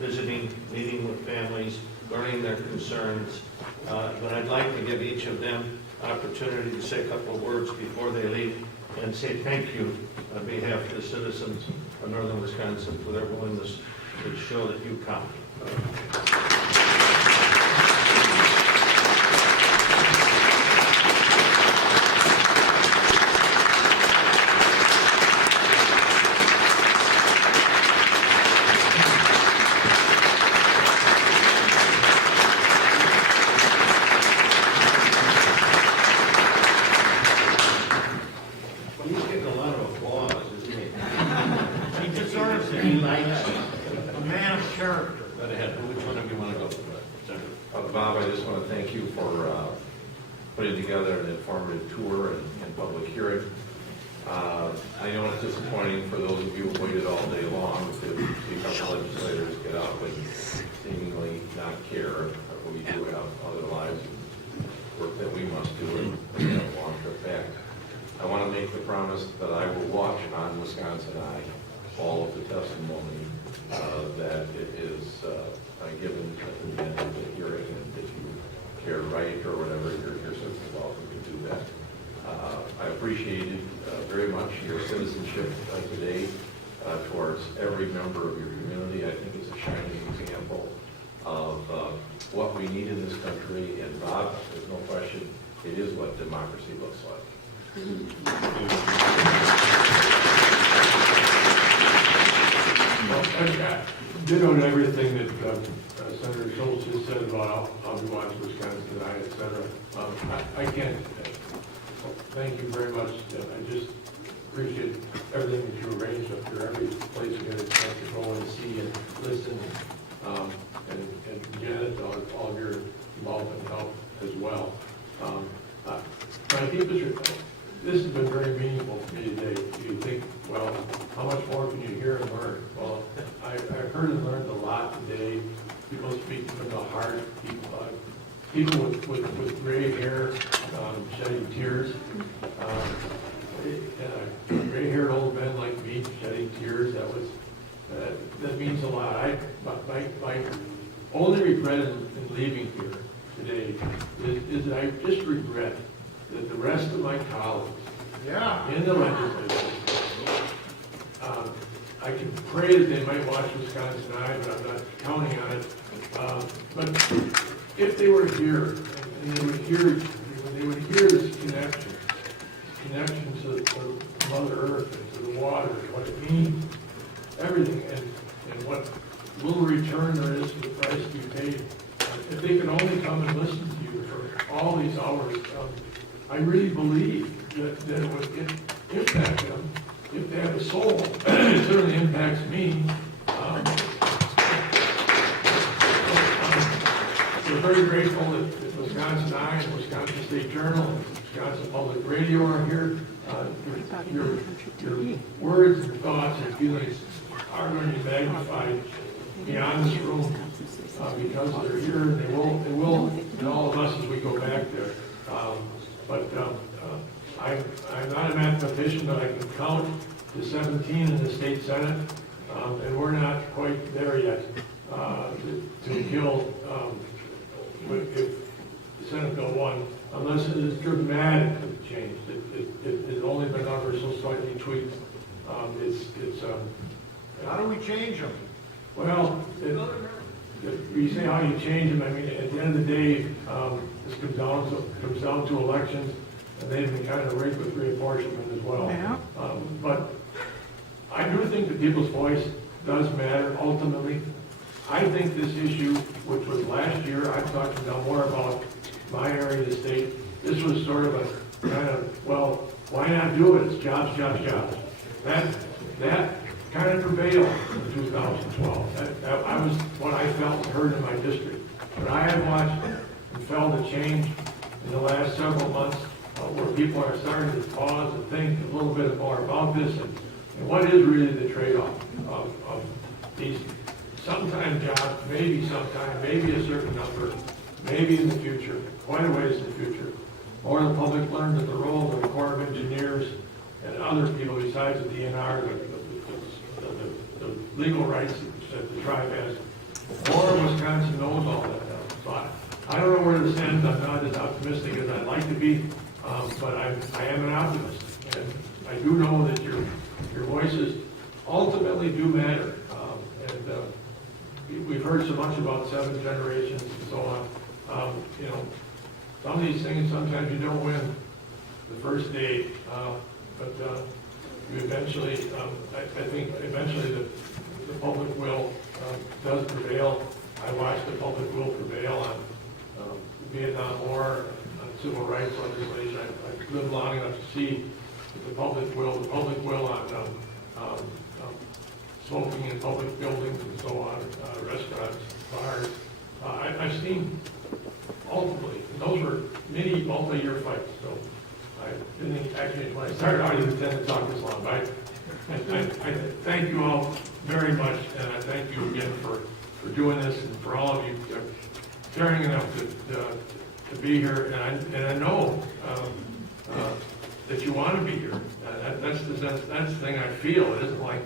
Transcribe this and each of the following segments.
visiting, meeting with families, learning their concerns. But I'd like to give each of them an opportunity to say a couple of words before they leave and say thank you on behalf of the citizens of northern Wisconsin for their willingness to show that you count. He's getting a lot of applause, isn't he? He deserves it. He likes it. A man of character. Go ahead. Which one of you want to go for that? Bob, I just want to thank you for putting together an informative tour and public hearing. I know it's disappointing for those of you who waited all day long to see a couple legislators get up and seemingly not care, but we do have other lives and work that we must do and a long trip back. I want to make the promise that I will watch on Wisconsin Eye all of the testimony that it is given at the end of the hearing, and if you care to write or whatever, you're certainly welcome to do that. I appreciated very much your citizenship today towards every member of your community. I think it's a shining example of what we need in this country, and Bob, there's no question, it is what democracy looks like. Well, I did on everything that Senator Schultz has said about how he wants Wisconsin Eye, et cetera. I can't. Thank you very much. I just appreciate everything that you arranged up here. Every place you get a chance to go and see and listen. And Janet, all of your involvement and help as well. I think this has been very meaningful for me today. You think, well, how much more can you hear and learn? Well, I heard and learned a lot today. People speaking from the heart. People with gray hair shedding tears. Gray-haired old men like me shedding tears. That means a lot. My only regret in leaving here today is that I just regret that the rest of my colleagues in the legislature, I can pray that they might watch Wisconsin Eye, but I'm not counting on it. But if they were here and they would hear this connection to Mother Earth and to the water, and what it means, everything, and what little return there is for the price to be paid, if they could only come and listen to you for all these hours, I really believe that it would impact them. If they have a soul, it certainly impacts me. We're very grateful that Wisconsin Eye and Wisconsin State Journal and Wisconsin Public Radio are here. Your words and thoughts and feelings are going to be magnified beyond this room because they're here, and they will, and all of us as we go back there. I'm not a mathematician, but I can count to 17 in the state senate, and we're not quite there yet to kill if Senate Bill 1, unless it is dramatically changed. It has only been ever so slightly tweaked. How do we change them? Well, you say how you change them. I mean, at the end of the day, this comes down to elections, and they've been kind of rigged with reapportionment as well. Yeah. But I do think that people's voice does matter ultimately. I think this issue, which was last year, I'm talking now more about my area of the state. This was sort of a kind of, well, why not do it? It's jobs, jobs, jobs. That kind of prevailed in 2012. That was what I felt and heard in my district. But I have watched and felt a change in the last several months where people are starting to pause and think a little bit more about this and what is really the trade-off of these sometime jobs, maybe sometime, maybe a certain number, maybe in the future, quite a ways in the future. More the public learned that the role of the Corps of Engineers and other people besides the DNR, the legal rights that the tribe has, Or Wisconsin knows all that now. So I don't know where this ends. I'm not as optimistic as I'd like to be, but I am an optimist. And I do know that your voices ultimately do matter. We've heard so much about 7 generations and so on. You know, some of these things, sometimes you don't win the first day, but you eventually, I think eventually the public will does prevail. I watched the public will prevail on the Vietnam War, on civil rights legislation. I've lived long enough to see that the public will on smoking in public buildings and so on, restaurants, bars. I've seen ultimately, and those were many multi-year fights, so I didn't actually, when I started out, I didn't intend to talk this long, but I thank you all very much, and I thank you again for doing this, and for all of you caring enough to be here, and I know that you want to be here. That's the thing I feel. It isn't like,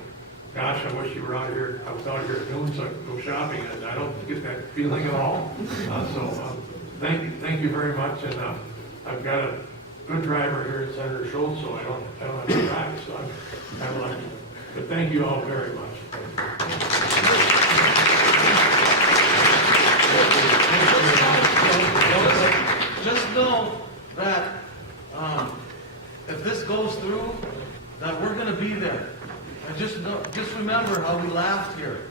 gosh, I wish you were out here, I was out here at noon so I could go shopping, and I don't get that feeling at all. Thank you very much, and I've got a good driver here in Senator Schultz, so I don't have to drive, so I'm lucky. But thank you all very much. Just know that if this goes through, that we're going to be there. And just remember how we laughed here.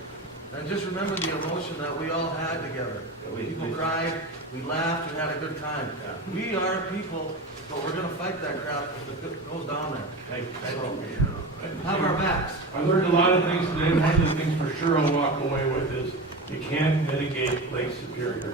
And just remember the emotion that we all had together. People cried, we laughed, we had a good time. We are people, but we're going to fight that crap if it goes down there. So, have our backs. I learned a lot of things today. One of the things for sure I'll walk away with is you can't mitigate Lake Superior.